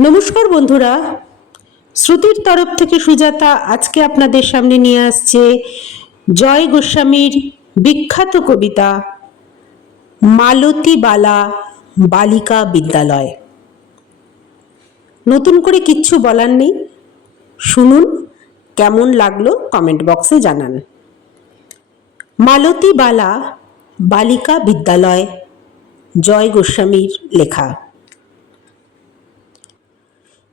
নমস্কার বন্ধুরা। শ্রুতির তরফ থেকে সুজাতা আজকে আপনাদের সামনে নিয়ে আসছে জয় গোস্বামীর বিখ্যাত কবিতা, মালতী বালা বালিকা বিদ্যালয়। নতুন করে কিচ্ছু বলার নেই। শুনুন, কেমন লাগল কমেন্ট বক্সে জানান। মালতী বালা বালিকা বিদ্যালয়, জয় গোস্বামীর লেখা।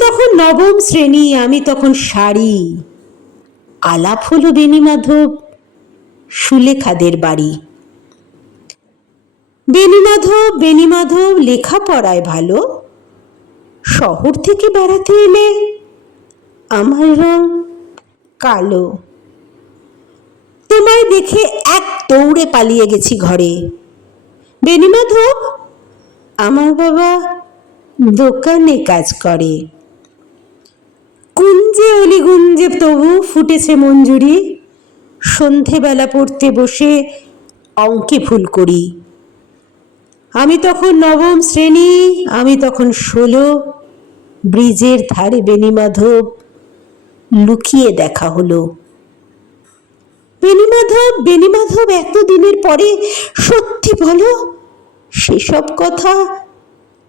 তখন নবম শ্রেণি, আমি তখন শাড়ি। আলাপ হলো বেনিমাধব সুলেখাদের বাড়ি। বেনিমাধব বেনিমাধব লেখাপড়ায় ভালো। শহর থেকে বেড়াতে এলে আমার রং কালো। তোমায় দেখে এক দৌড়ে পালিয়ে গেছি ঘরে। বেনিমাধব আমার বাবা দোকানে কাজ করে। কুঞ্জে অলিগুঞ্জে তবু ফুটেছে মঞ্জুরি। সন্ধেবেলা পড়তে বসে অঙ্কে ভুল করি। আমি তখন নবম শ্রেণি, আমি তখন ষোলো। ব্রিজের ধারে বেনিমাধব লুকিয়ে দেখা হলো। বেনিমাধব বেনিমাধব এতদিনের পরে সত্যি বলো, সেসব কথা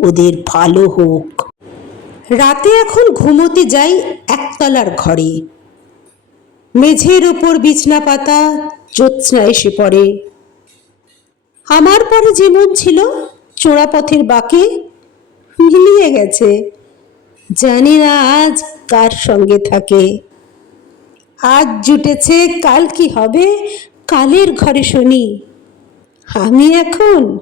ওদের ভালো হোক। রাতে এখন ঘুমোতে যাই একতলার ঘরে। মেঝের ওপর বিছনা পাতা জ্যোৎস্না এসে পড়ে। আমার পরে যেমন ছিল চোরাপথের বাঁকে মিলিয়ে গেছে। জানি না আজ কার সঙ্গে থাকে। আজ জুটেছে কাল কি হবে? কালের ঘরে শুনি। আমি এখন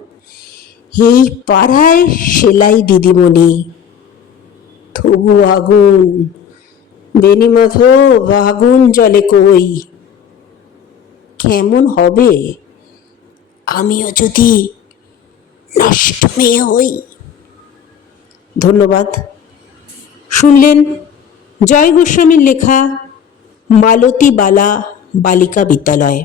এই পাড়ায় সেলাই দিদিমণি। তবু আগুন বেনিমাধব আগুন জলে কই? কেমন হবে? আমিও যদি নষ্ট মেয়ে হই। ধন্যবাদ। শুনলেন জয় গোস্বামীর লেখা মালতী বালা বালিকা বিদ্যালয়।